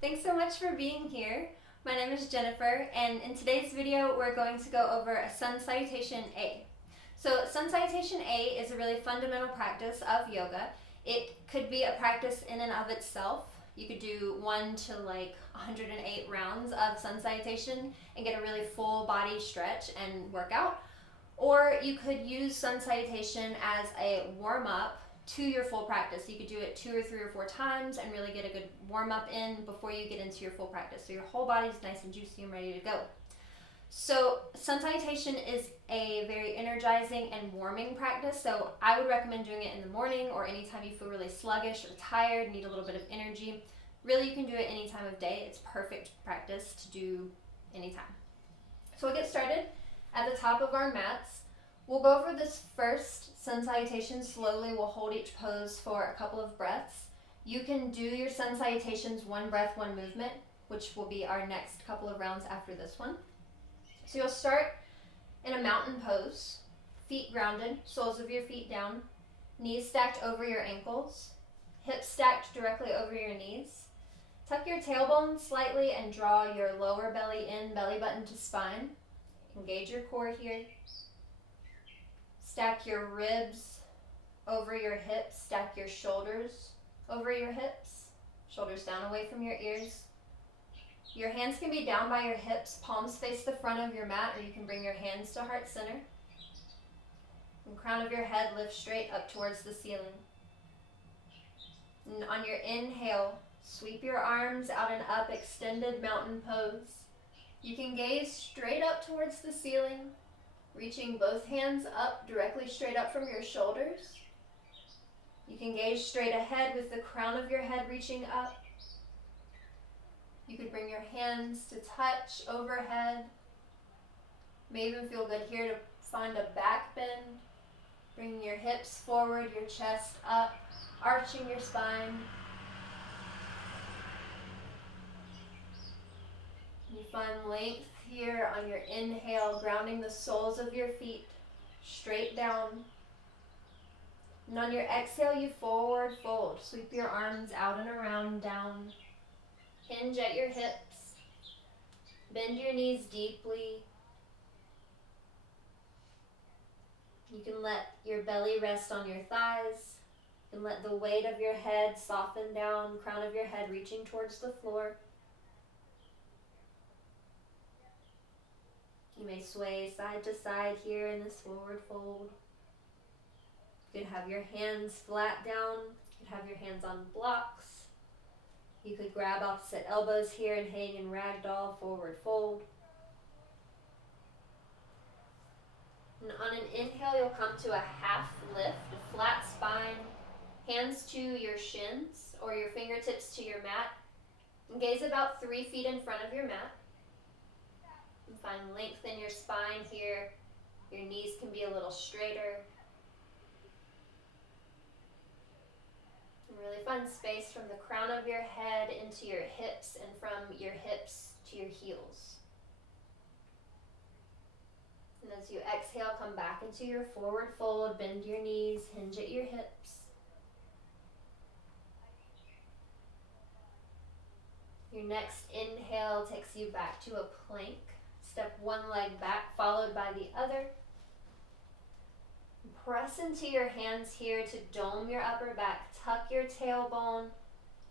Thanks so much for being here. My name is Jennifer, and in today's video we're going to go over a Sun Salutation A. So Sun Salutation A is a really fundamental practice of yoga. It could be a practice in and of itself. You could do 1 to 108 rounds of Sun Salutation and get a really full body stretch and workout. Or you could use Sun Salutation as a warm-up to your full practice. You could do it 2 or 3 or 4 times and really get a good warm-up in before you get into your full practice. So your whole body's nice and juicy and ready to go. So Sun Salutation is a very energizing and warming practice. So I would recommend doing it in the morning or anytime you feel really sluggish or tired, need a little bit of energy. Really, you can do it any time of day. It's perfect practice to do anytime. So we'll get started at the top of our mats. We'll go over this first Sun Salutation slowly. We'll hold each pose for a couple of breaths. You can do your Sun Salutations 1 breath, 1 movement, which will be our next couple of rounds after this one. So you'll start in a mountain pose, feet grounded, soles of your feet down, knees stacked over your ankles, hips stacked directly over your knees. Tuck your tailbone slightly and draw your lower belly in, belly button to spine. Engage your core here. Stack your ribs over your hips, stack your shoulders over your hips, shoulders down away from your ears. Your hands can be down by your hips, palms face the front of your mat, or you can bring your hands to heart center. And crown of your head lift straight up towards the ceiling. And on your inhale, sweep your arms out and up, extended mountain pose. You can gaze straight up towards the ceiling, reaching both hands up, directly straight up from your shoulders. You can gaze straight ahead with the crown of your head reaching up. You could bring your hands to touch overhead. May even feel good here to find a back bend. Bringing your hips forward, your chest up, arching your spine. You find length here on your inhale, grounding the soles of your feet straight down. And on your exhale, you forward fold. Sweep your arms out and around, down. Hinge at your hips. Bend your knees deeply. You can let your belly rest on your thighs. You can let the weight of your head soften down, crown of your head reaching towards the floor. You may sway side to side here in this forward fold. You could have your hands flat down. You could have your hands on blocks. You could grab opposite elbows here and hang in ragdoll, forward fold. And on an inhale, you'll come to a half lift, a flat spine, hands to your shins or your fingertips to your mat. And gaze about 3 feet in front of your mat. And find length in your spine here. Your knees can be a little straighter. And really find space from the crown of your head into your hips and from your hips to your heels. And as you exhale, come back into your forward fold, bend your knees, hinge at your hips. Your next inhale takes you back to a plank. Step one leg back, followed by the other. Press into your hands here to dome your upper back. Tuck your tailbone.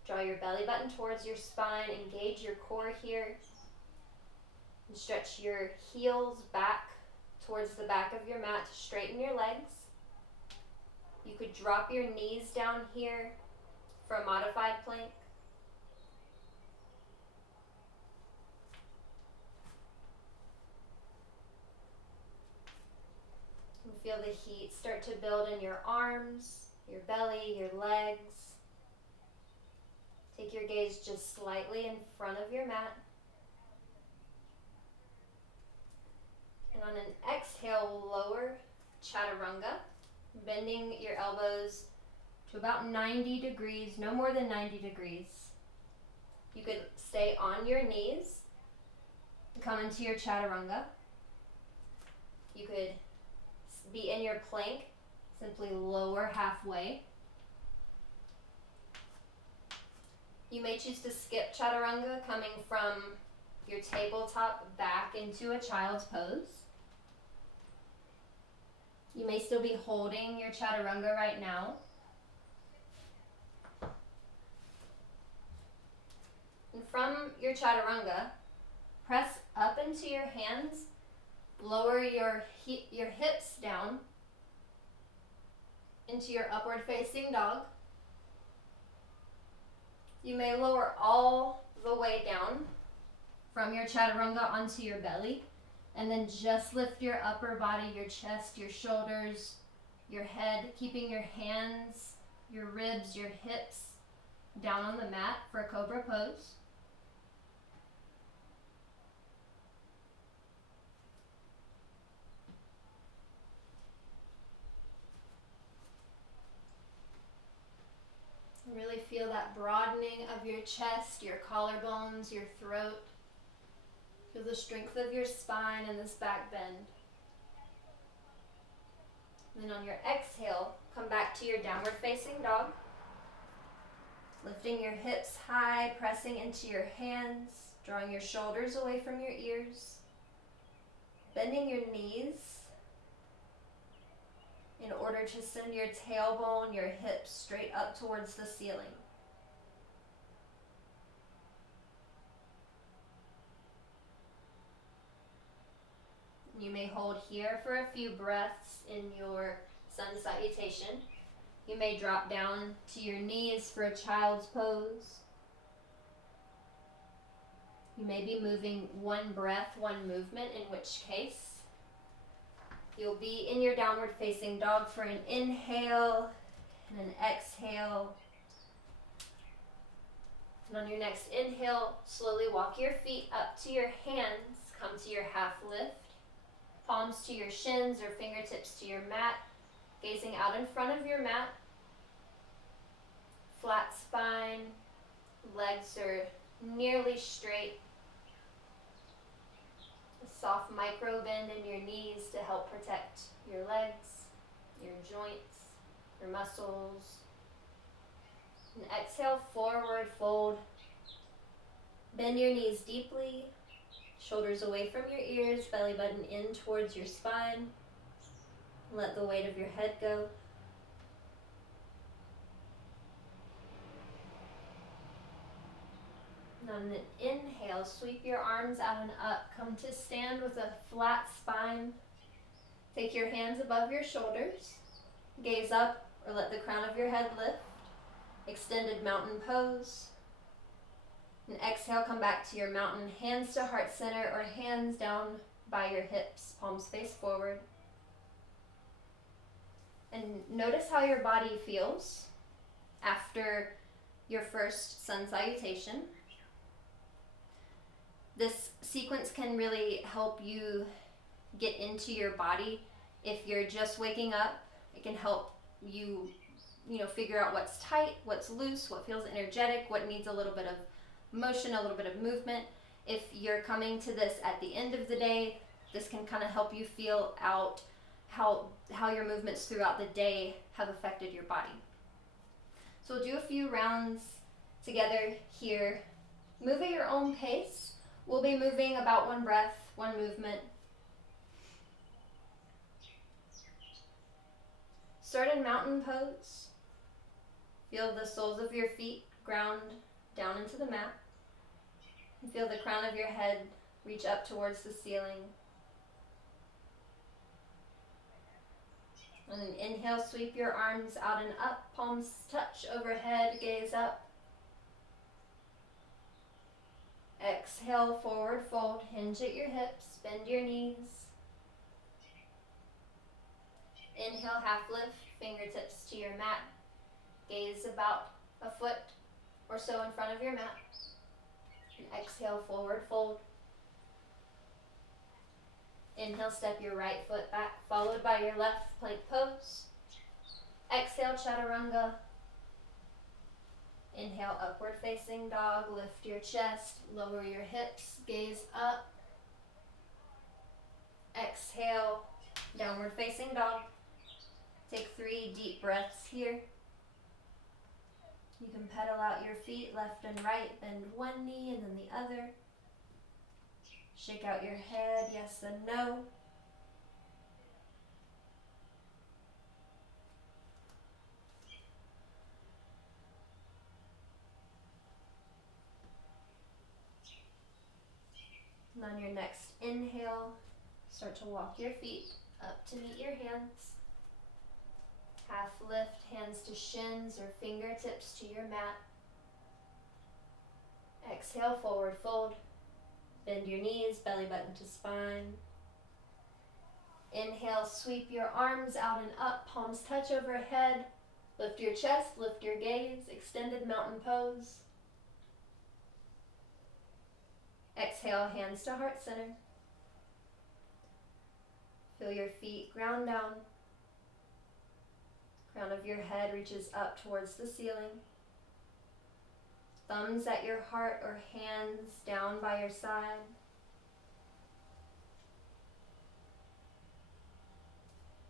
Draw your belly button towards your spine. Engage your core here. And stretch your heels back towards the back of your mat to straighten your legs. You could drop your knees down here for a modified plank. Feel the heat start to build in your arms, your belly, your legs. Take your gaze just slightly in front of your mat. And on an exhale, lower chaturanga, bending your elbows to about 90 degrees, no more than 90 degrees. You could stay on your knees, come into your chaturanga. You could be in your plank, simply lower halfway. You may choose to skip chaturanga, coming from your tabletop back into a child's pose. You may still be holding your chaturanga right now. And from your chaturanga, press up into your hands, lower your hips down into your upward facing dog. You may lower all the way down from your chaturanga onto your belly, and then just lift your upper body, your chest, your shoulders, your head, keeping your hands, your ribs, your hips down on the mat for cobra pose. Really feel that broadening of your chest, your collarbones, your throat. Feel the strength of your spine and this back bend. And then on your exhale, come back to your downward facing dog. Lifting your hips high, pressing into your hands, drawing your shoulders away from your ears. Bending your knees in order to send your tailbone, your hips straight up towards the ceiling. You may hold here for a few breaths in your Sun Salutation. You may drop down to your knees for a child's pose. You may be moving one breath, one movement, in which case you'll be in your downward facing dog for an inhale and an exhale. And on your next inhale, slowly walk your feet up to your hands. Come to your half lift. Palms to your shins or fingertips to your mat. Gazing out in front of your mat. Flat spine. Legs are nearly straight. A soft micro bend in your knees to help protect your legs, your joints, your muscles. And exhale, forward fold. Bend your knees deeply, shoulders away from your ears, belly button in towards your spine. Let the weight of your head go. And on an inhale, sweep your arms out and up. Come to stand with a flat spine. Take your hands above your shoulders. Gaze up or let the crown of your head lift. Extended mountain pose. And exhale, come back to your mountain, hands to heart center or hands down by your hips, palms face forward. And notice how your body feels after your first Sun Salutation. This sequence can really help you get into your body. If you're just waking up, it can help you figure out what's tight, what's loose, what feels energetic, what needs a little bit of motion, a little bit of movement. If you're coming to this at the end of the day, this can kind of help you feel out how your movements throughout the day have affected your body. So we'll do a few rounds together here. Move at your own pace. We'll be moving about one breath, one movement. Start in mountain pose. Feel the soles of your feet ground down into the mat. And feel the crown of your head reach up towards the ceiling. And then inhale, sweep your arms out and up, palms touch overhead, gaze up. Exhale, forward fold, hinge at your hips, bend your knees. Inhale, half lift, fingertips to your mat. Gaze about a foot or so in front of your mat. And exhale, forward fold. Inhale, step your right foot back, followed by your left plank pose. Exhale, chaturanga. Inhale, upward facing dog, lift your chest, lower your hips, gaze up. Exhale, downward facing dog. Take 3 deep breaths here. You can pedal out your feet left and right, bend one knee and then the other. Shake out your head, yes and no. And on your next inhale, start to walk your feet up to meet your hands. Half lift, hands to shins or fingertips to your mat. Exhale, forward fold. Bend your knees, belly button to spine. Inhale, sweep your arms out and up, palms touch overhead. Lift your chest, lift your gaze, extended mountain pose. Exhale, hands to heart center. Feel your feet ground down. Crown of your head reaches up towards the ceiling. Thumbs at your heart or hands down by your side.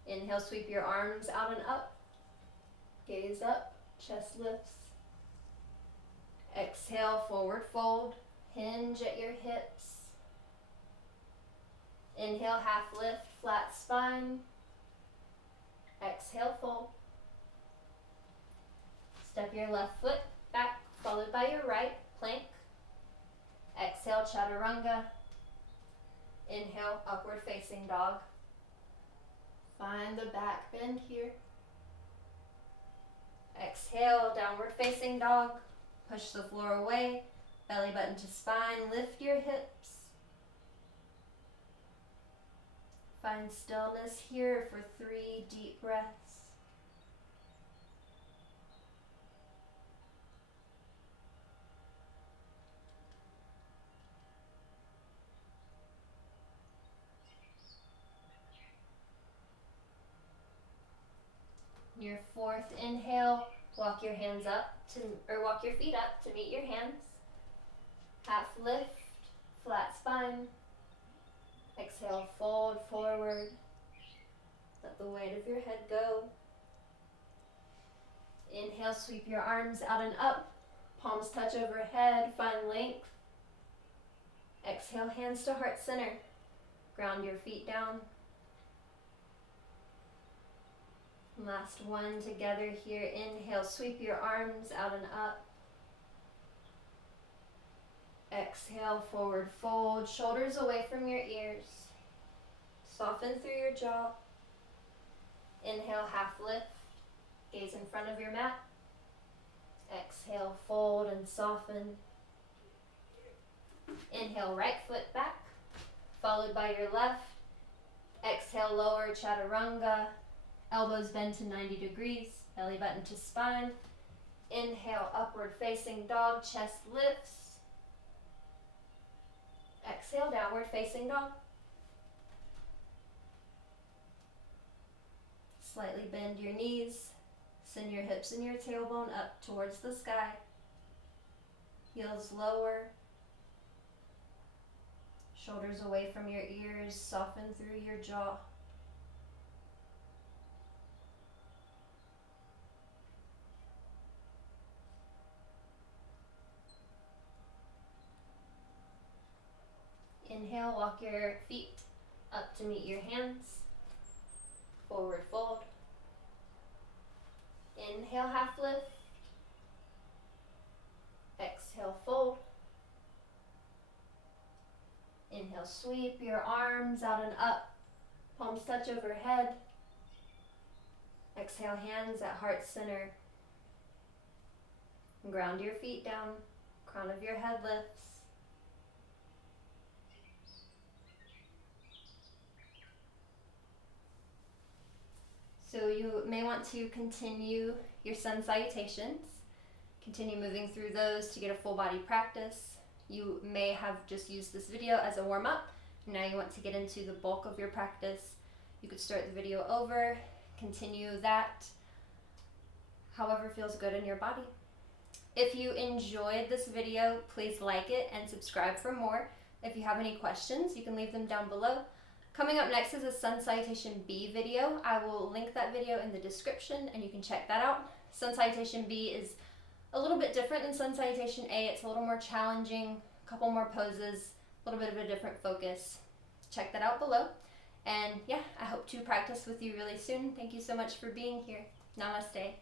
Inhale, sweep your arms out and up. Gaze up, chest lifts. Exhale, forward fold. Hinge at your hips. Inhale, half lift, flat spine. Exhale, fold. Step your left foot back, followed by your right, plank. Exhale, chaturanga. Inhale, upward facing dog. Find the back bend here. Exhale, downward facing dog. Push the floor away, belly button to spine, lift your hips. Find stillness here for 3 deep breaths. Your 4th inhale, walk your hands up walk your feet up to meet your hands. Half lift, flat spine. Exhale, fold forward. Let the weight of your head go. Inhale, sweep your arms out and up. Palms touch overhead, find length. Exhale, hands to heart center. Ground your feet down. Last one together here. Inhale, sweep your arms out and up. Exhale, forward fold, shoulders away from your ears. Soften through your jaw. Inhale, half lift, gaze in front of your mat. Exhale, fold and soften. Inhale, right foot back, followed by your left. Exhale, lower chaturanga. Elbows bend to 90 degrees, belly button to spine. Inhale, upward facing dog, chest lifts. Exhale, downward facing dog. Slightly bend your knees, send your hips and your tailbone up towards the sky. Heels lower. Shoulders away from your ears, soften through your jaw. Inhale, walk your feet up to meet your hands. Forward fold. Inhale, half lift. Exhale, fold. Inhale, sweep your arms out and up. Palms touch overhead. Exhale, hands at heart center. Ground your feet down. Crown of your head lifts. So you may want to continue your sun salutations. Continue moving through those to get a full body practice. You may have just used this video as a warm-up. Now you want to get into the bulk of your practice. You could start the video over, continue that, however feels good in your body. If you enjoyed this video, please like it and subscribe for more. If you have any questions, you can leave them down below. Coming up next is a Sun Salutation B video. I will link that video in the description and you can check that out. Sun Salutation B is a little bit different than Sun Salutation A. It's a little more challenging, a couple more poses, a little bit of a different focus. Check that out below. And yeah, I hope to practice with you really soon. Thank you so much for being here. Namaste.